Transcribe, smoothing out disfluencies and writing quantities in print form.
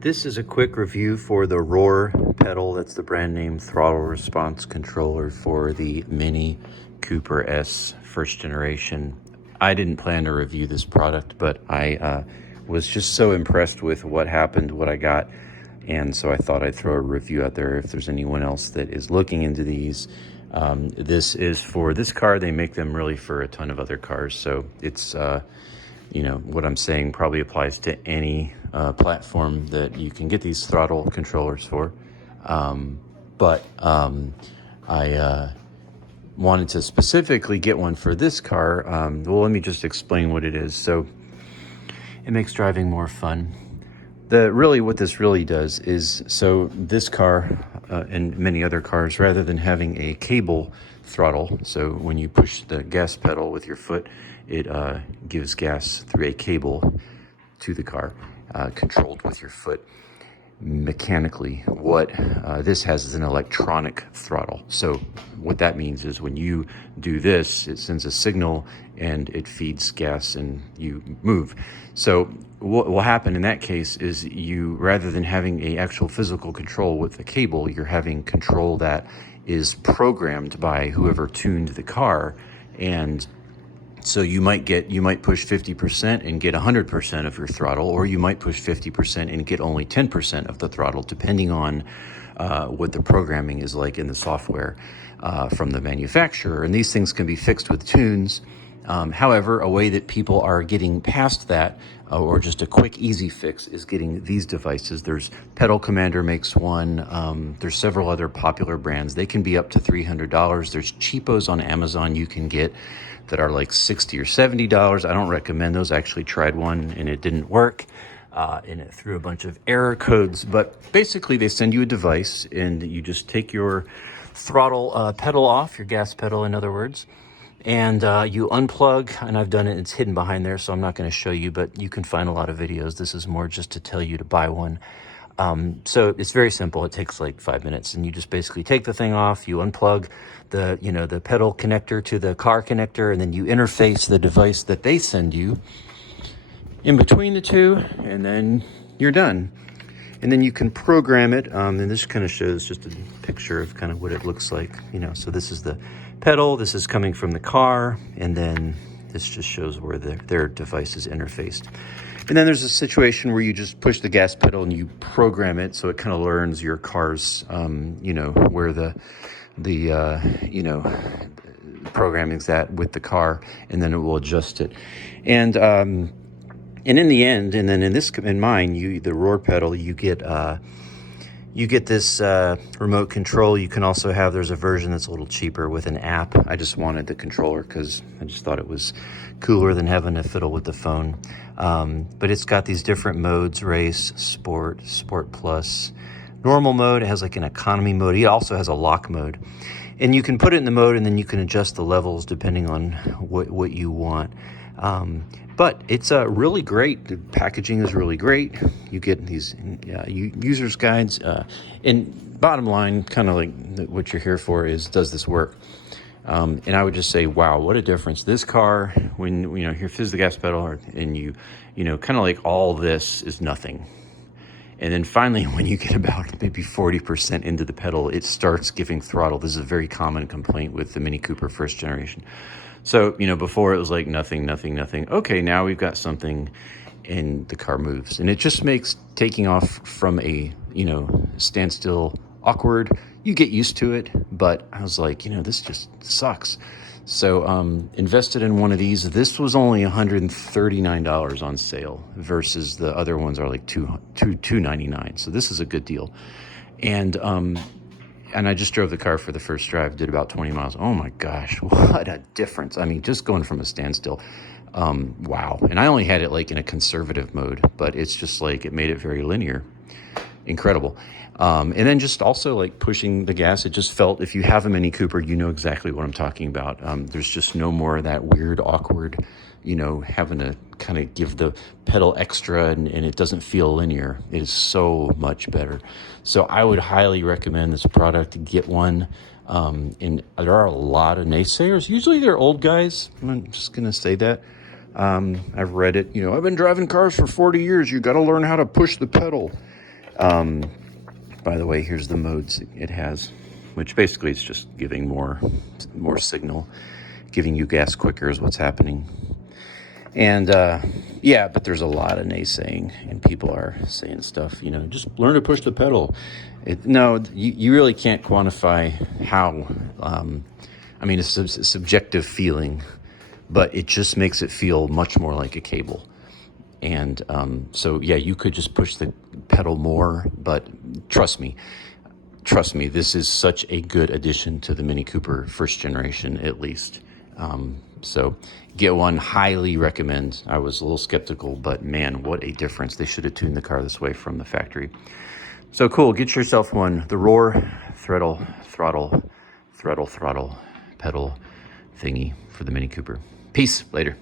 This is a quick review for the Roar pedal. That's the brand name throttle response controller for the Mini Cooper S first generation. I didn't plan to review this product, but I was just so impressed with what happened, what I got. And so I thought I'd throw a review out there if there's anyone else that is looking into these. This is for this car. They make them really for a ton of other cars. So it's, you know, what I'm saying probably applies to any platform that you can get these throttle controllers for. I wanted to specifically get one for this car. Well, let me just explain what it is. So it makes driving more fun. What this really does is, so this car and many other cars, rather than having a cable throttle, so when you push the gas pedal with your foot, it gives gas through a cable to the car, controlled with your foot mechanically. What this has is an electronic throttle. So what that means is when you do this, it sends a signal and it feeds gas and you move. So what will happen in that case is you, rather than having a actual physical control with the cable, you're having control that is programmed by whoever tuned the car. And so you might push 50% and get 100% of your throttle, or you might push 50% and get only 10% of the throttle, depending on what the programming is like in the software from the manufacturer. And these things can be fixed with tunes. However, a way that people are getting past that, or just a quick, easy fix, is getting these devices. There's Pedal Commander makes one. There's several other popular brands. They can be up to $300. There's cheapos on Amazon you can get that are like $60 or $70. I don't recommend those. I actually tried one and it didn't work. And it threw a bunch of error codes. But basically, they send you a device and you just take your throttle pedal off, your gas pedal, in other words, and you unplug. And I've done it. It's hidden behind there, so I'm not going to show you, but you can find a lot of videos. This is more just to tell you to buy one. So it's very simple. It takes like 5 minutes, and you just basically take the thing off, you unplug the pedal connector to the car connector, and then you interface the device that they send you in between the two, and then you're done. And then you can program it. And this kind of shows just a picture of kind of what it looks like, so this is the pedal, this is coming from the car, and then this just shows where their device is interfaced. And then there's a situation where you just push the gas pedal and you program it, so it kind of learns your car's, where the programming's at with the car, and then it will adjust it. And in the end, and then in mine, the Roar pedal, you get this remote control. You can also there's a version that's a little cheaper with an app. I just wanted the controller because I just thought it was cooler than having to fiddle with the phone. But it's got these different modes: race, sport, sport plus, normal mode. It has like an economy mode. It also has a lock mode. And you can put it in the mode, and then you can adjust the levels depending on what you want. But it's really great. The packaging is really great. You get these user's guides. And bottom line, kind of like what you're here for is, does this work? And I would just say, wow, what a difference. This car, when, here fizz the gas pedal, and you kind of like all this is nothing. And then finally, when you get about maybe 40% into the pedal, it starts giving throttle. This is a very common complaint with the Mini Cooper first generation. So, before it was like nothing. Okay, now we've got something, and the car moves. And it just makes taking off from a, standstill awkward. You get used to it, but I was like, this just sucks. So invested in one of these. This was only $139 on sale versus the other ones are like $299. So this is a good deal. And I just drove the car for the first drive, did about 20 miles. Oh my gosh, what a difference. I mean, just going from a standstill. Wow. And I only had it like in a conservative mode, but it's just like, it made it very linear. Incredible. And then just also like pushing the gas, it just felt, if you have a Mini Cooper, you know exactly what I'm talking about. There's just no more of that weird, awkward, having to kind of give the pedal extra, and it doesn't feel linear. It is so much better. So I would highly recommend this product. Get one. And there are a lot of naysayers. Usually they're old guys. I'm just going to say that. I've read it. I've been driving cars for 40 years. You got to learn how to push the pedal. By the way, here's the modes it has, which basically it's just giving more signal, giving you gas quicker is what's happening. And yeah, but there's a lot of naysaying, and people are saying stuff, you know, just learn to push the pedal. No, you really can't quantify how. I mean, it's a subjective feeling, but it just makes it feel much more like a cable. And so, yeah, you could just push the pedal more, but trust me, this is such a good addition to the Mini Cooper first generation, at least. So get one, highly recommend. I was a little skeptical, but man, what a difference. They should have tuned the car this way from the factory. So cool, get yourself one. The Roar throttle pedal thingy for the Mini Cooper. Peace, later.